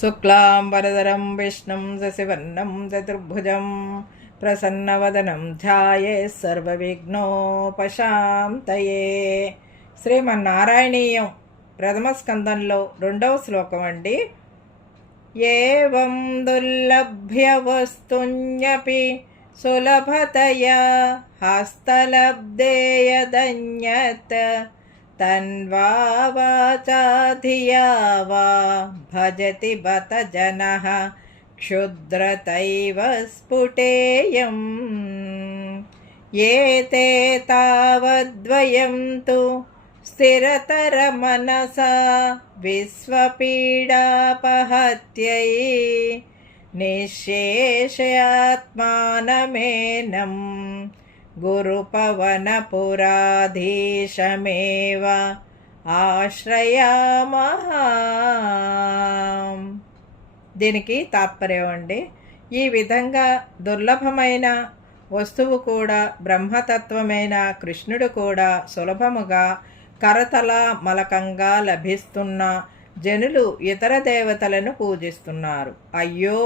శుక్లాంబరధరం విష్ణుం శశివర్ణం చతుర్భుజం ప్రసన్నవదనం ధ్యాయేత్ సర్వవిఘ్నోపశాంతయే. శ్రీమన్నారాయణీయం ప్రథమ స్కందంలో 2వ శ్లోకం అండి. ఏవం దుర్లభ్య వస్తున్యపి సులభతయా హస్తలబ్ధేయదన్యత్ తన్వా వాచా ధియా వా భజతి బత జనః క్షుద్రతైవ స్ఫుటేయం. ఏతే తావద్వయం తు స్థిరతర మనసా విశ్వపీడాపహత్యై నిశ్శేషయాత్మానమేనం గురుపవనపురాధీశమేవ ఆశ్రయామః. దీనికి తాత్పర్యం అండి, ఈ విధంగా దుర్లభమైన వస్తువు కూడా బ్రహ్మతత్వమైన కృష్ణుడు కూడా సులభముగా కరతల మలకంగా లభిస్తున్న జనులు ఇతర దేవతలను పూజిస్తున్నారు. అయ్యో,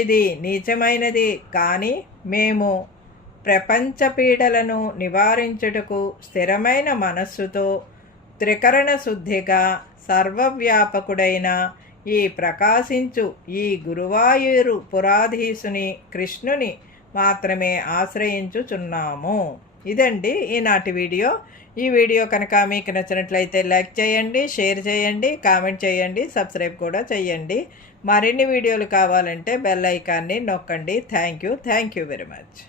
ఇది నీచమైనది. కానీ మేము ప్రపంచ పీడలను నివారించుటకు స్థిరమైన మనస్సుతో త్రికరణ శుద్ధిగా సర్వవ్యాపకుడైన ఈ ప్రకాశించు ఈ గురువాయూరు పురాధీసుని కృష్ణుని మాత్రమే ఆశ్రయించుచున్నాము. ఇదండి ఈనాటి వీడియో. ఈ వీడియో కనుక మీకు నచ్చినట్లయితే లైక్ చేయండి, షేర్ చేయండి, కామెంట్ చేయండి, సబ్స్క్రైబ్ కూడా చేయండి. మరిన్ని వీడియోలు కావాలంటే బెల్ ఐకాన్ని నొక్కండి. Thank you very much.